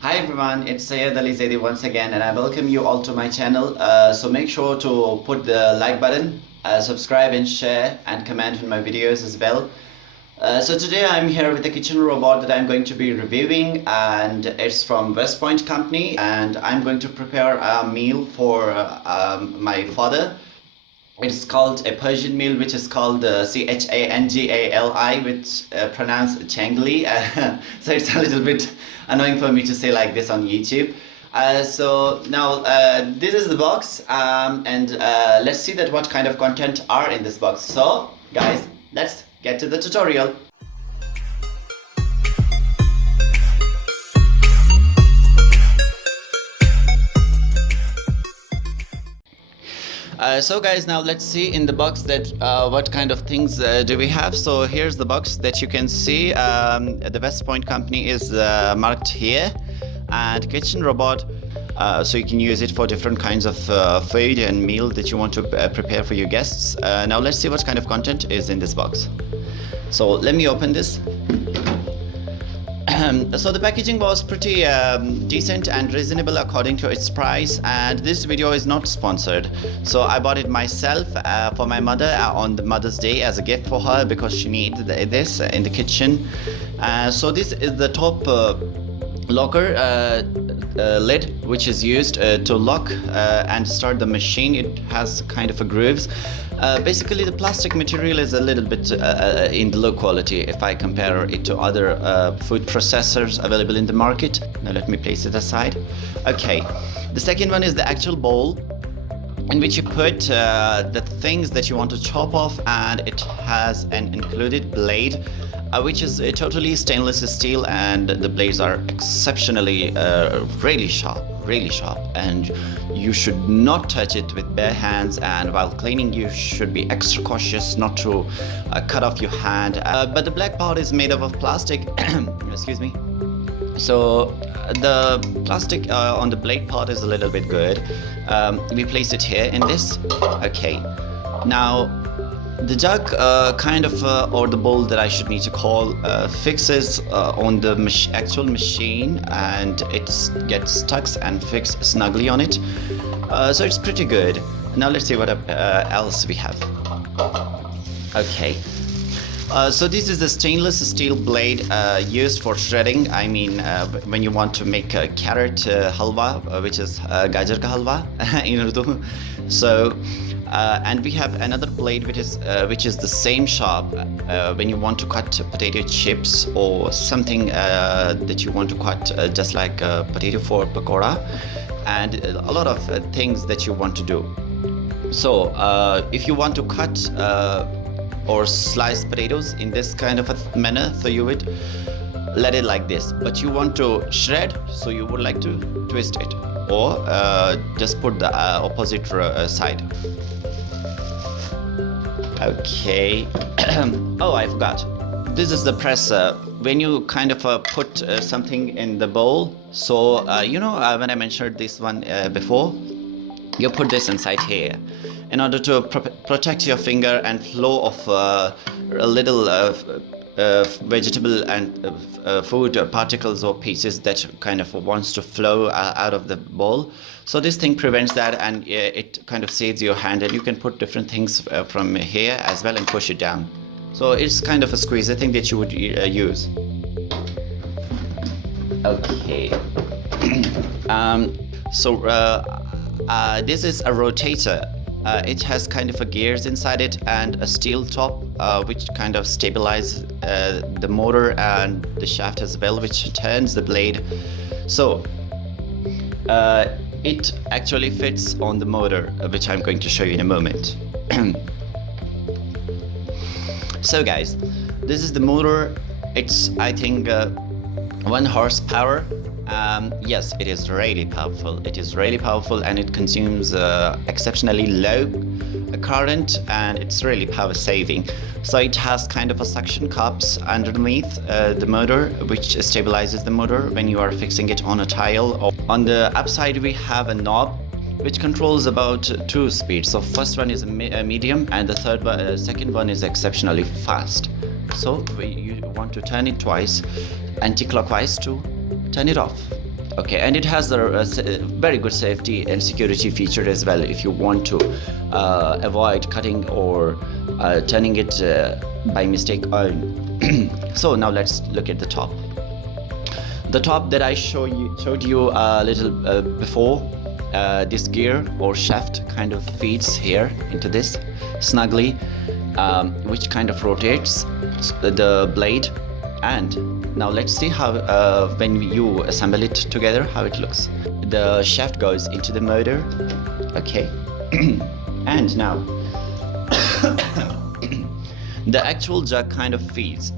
Hi everyone, it's Syed Ali Zaidi once again, and I welcome you all to my channel. So make sure to put the like button, subscribe and share and comment on my videos as well. So today I'm here with a kitchen robot that I'm going to be reviewing, and it's from WESTPOINT company, and I'm going to prepare a meal for my father. It's called a Persian meal, which is called Changali, which pronounced Changali. So it's a little bit annoying for me to say like this on YouTube. So now this is the box, and let's see that what kind of content are in this box. So guys, let's get to the tutorial. So guys, now let's see in the box that what kind of things do we have. So here's the box that you can see. The WESTPOINT company is marked here, and kitchen robot, so you can use it for different kinds of food and meal that you want to prepare for your guests. Now let's see what kind of content is in this box. So let me open this. So the packaging was pretty decent and reasonable according to its price, and this video is not sponsored. So I bought it myself for my mother on the Mother's Day as a gift for her, because she needed this in the kitchen. So this is the top locker lid, which is used to lock and start the machine. It has kind of a grooves. Basically the plastic material is a little bit in the low quality if I compare it to other food processors available in the market. Now let me place it aside. Okay, the second one is the actual bowl in which you put the things that you want to chop off, and it has an included blade, which is totally stainless steel, and the blades are exceptionally really sharp, and you should not touch it with bare hands, and while cleaning you should be extra cautious not to cut off your hand. But the black part is made up of plastic. Excuse me. So the plastic on the blade part is a little bit good. We place it here in this. Okay, now the jug kind of or the bowl that I should need to call fixes on the actual machine, and it gets stuck and fixed snugly on it. So it's pretty good. Now let's see what else we have. Okay, so this is the stainless steel blade used for shredding. I mean, when you want to make a carrot halwa, which is gajar ka halwa in Urdu. So and we have another blade which is the same sharp when you want to cut potato chips or something that you want to cut, just like potato for pakora, and a lot of things that you want to do. So if you want to cut or slice potatoes in this kind of a manner, so you would let it like this. But you want to shred, so you would like to twist it, or just put the opposite side. Okay. Oh, I forgot. This is the presser. When you kind of put something in the bowl, so when I mentioned this one before, you put this inside here in order to protect your finger and flow of a little vegetable and food particles or pieces that kind of wants to flow out of the bowl. So this thing prevents that, and it kind of saves your hand, and you can put different things from here as well and push it down. So it's kind of a squeezer thing that you would use. Okay. This is a rotator. It has kind of a gears inside it and a steel top, which kind of stabilizes the motor and the shaft as well, which turns the blade. So it actually fits on the motor, which I'm going to show you in a moment. So guys, this is the motor. It's, I think, 1 horsepower. Yes, it is really powerful. It is really powerful, and it consumes exceptionally low current, and it's really power saving. So it has kind of a suction cups underneath the motor, which stabilizes the motor when you are fixing it on a tile. On the upside we have a knob which controls about 2 speeds. So first one is a medium, and the second one is exceptionally fast. So you want to turn it twice anti-clockwise to turn it off. Okay, and it has a very good safety and security feature as well if you want to avoid cutting or turning it by mistake on. So now let's look at the top. The top that I showed you a little before, this gear or shaft kind of feeds here into this snugly, which kind of rotates the blade. And now let's see how when you assemble it together, how it looks. The shaft goes into the motor. Okay. And now the actual jug kind of feeds.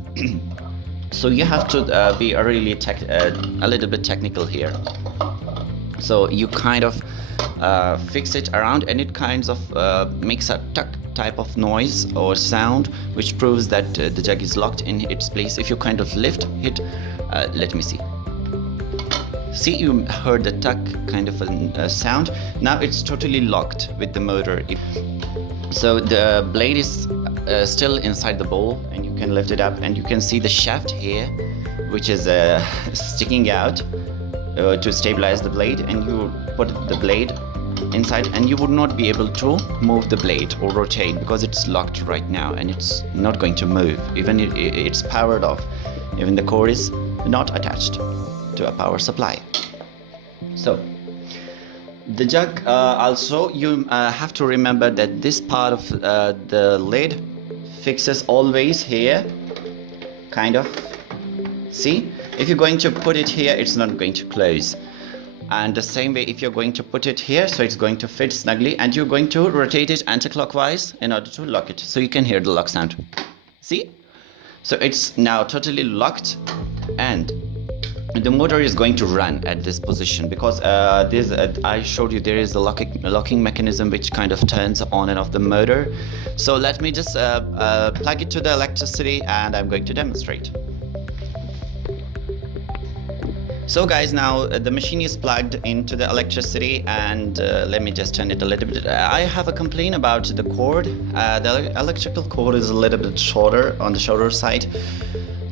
So you have to be really a little bit technical here. So you kind of fix it around, and it kind of makes a tuck type of noise or sound, which proves that the jug is locked in its place. If you kind of lift it, let me see. See, you heard the tuck kind of a sound. Now it's totally locked with the motor. So the blade is still inside the bowl, and you can lift it up, and you can see the shaft here, which is sticking out to stabilize the blade, and you put the blade inside, and you would not be able to move the blade or rotate because it's locked right now, and it's not going to move. Even it's powered off. Even the cord is not attached to a power supply. So the jug, also you have to remember that this part of the lid fixes always here, kind of. See, if you're going to put it here, it's not going to close. And the same way, if you're going to put it here, so it's going to fit snugly, and you're going to rotate it anti-clockwise in order to lock it, so you can hear the lock sound. See? So it's now totally locked, and the motor is going to run at this position because I showed you there is a locking mechanism which kind of turns on and off the motor. So let me just plug it to the electricity, and I'm going to demonstrate. So guys, now the machine is plugged into the electricity, and let me just turn it a little bit. I have a complaint about the cord. The electrical cord is a little bit shorter, on the shorter side.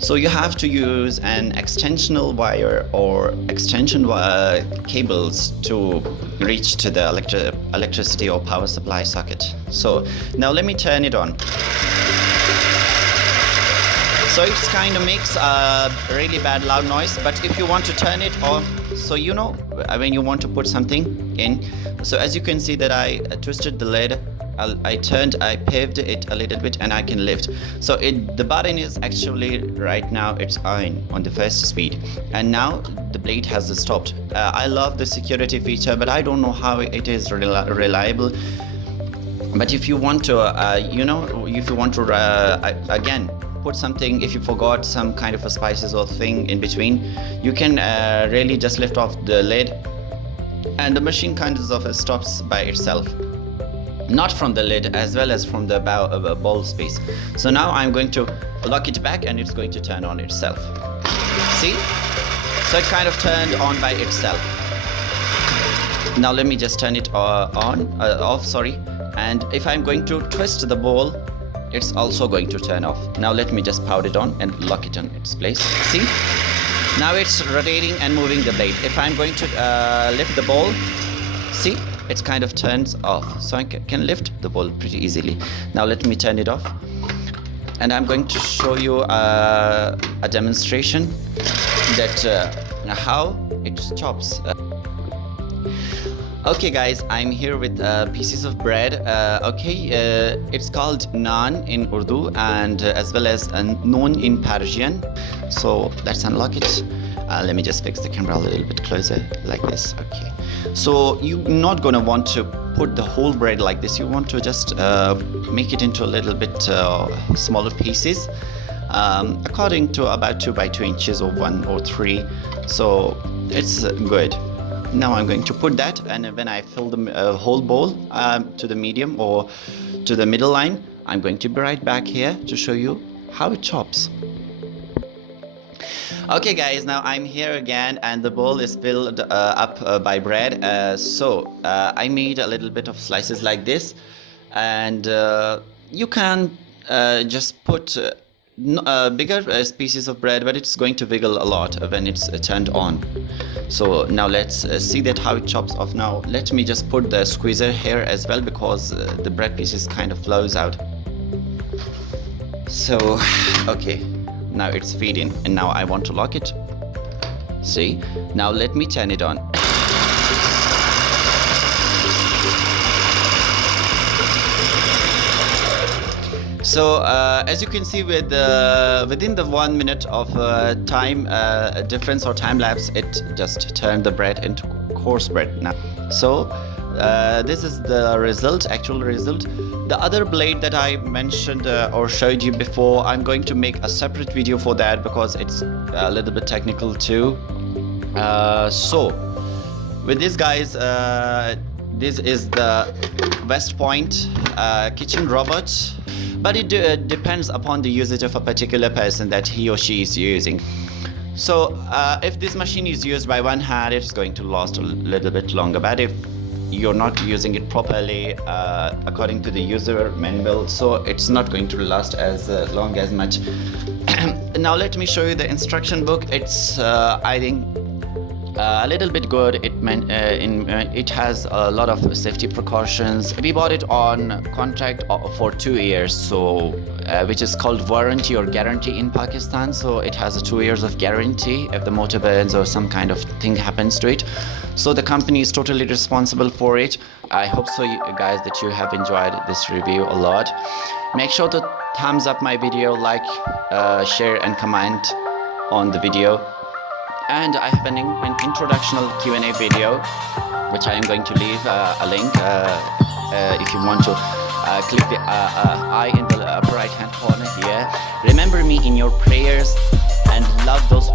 So you have to use an extensional wire or extension cables to reach to the electricity or power supply socket. So now let me turn it on. So it kind of makes a really bad loud noise, but if you want to turn it off, so you know when you want to put something in. So as you can see that I twisted the lid, I paved it a little bit, and I can lift. So the button is actually right now it's on the first speed, and now the blade has stopped. I love the security feature, but I don't know how it is reliable. But if you want to, again, put something, if you forgot some kind of a spices or thing in between, you can really just lift off the lid, and the machine kind of stops by itself, not from the lid as well as from the bowl space. So now I'm going to lock it back, and it's going to turn on itself. See? So it kind of turned on by itself. Now let me just turn it off, sorry. And if I'm going to twist the bowl, it's also going to turn off. Now let me just power it on and lock it in its place. See? Now it's rotating and moving the blade. If I'm going to lift the bowl, see? It kind of turns off. So I can lift the bowl pretty easily. Now let me turn it off. And I'm going to show you a demonstration that how it chops. Okay guys, I'm here with pieces of bread. It's called naan in Urdu, and as well as noon in Persian. So let's unlock it. Let me just fix the camera a little bit closer, like this. Okay. So you're not gonna want to put the whole bread like this. You want to just make it into a little bit smaller pieces, according to about 2 by 2 inches or 1 or 3. So it's good. Now I'm going to put that, and when I fill the whole bowl to the medium or to the middle line, I'm going to be right back here to show you how it chops. Okay guys, now I'm here again, and the bowl is filled up by bread. So I made a little bit of slices like this, and you can just put bigger pieces of bread, but it's going to wiggle a lot when it's turned on. So now let's see that how it chops off. Now let me just put the squeezer here as well, because the bread pieces kind of flows out. So okay, now it's feeding, and now I want to lock it. See, now let me turn it on. So as you can see, with within the 1 minute of time difference or time lapse, it just turned the bread into coarse bread now. So this is the result, actual result. The other blade that I mentioned or showed you before, I'm going to make a separate video for that, because it's a little bit technical too. So with this, guys, this is the WESTPOINT kitchen robot, but it depends upon the usage of a particular person that he or she is using. So if this machine is used by one hand, it's going to last a little bit longer, but if you're not using it properly according to the user manual, so it's not going to last as long as much. Now let me show you the instruction book. It's I think a little bit good. It has a lot of safety precautions. We bought it on contract for 2 years, so which is called warranty or guarantee in Pakistan. So it has a 2 years of guarantee if the motor burns or some kind of thing happens to it. So the company is totally responsible for it. I hope so, you guys, that you have enjoyed this review a lot. Make sure to thumbs up my video, like, share and comment on the video. And I have an introductional Q&A video, which I am going to leave a link if you want to click the eye in the upper right hand corner here. Remember me in your prayers and love those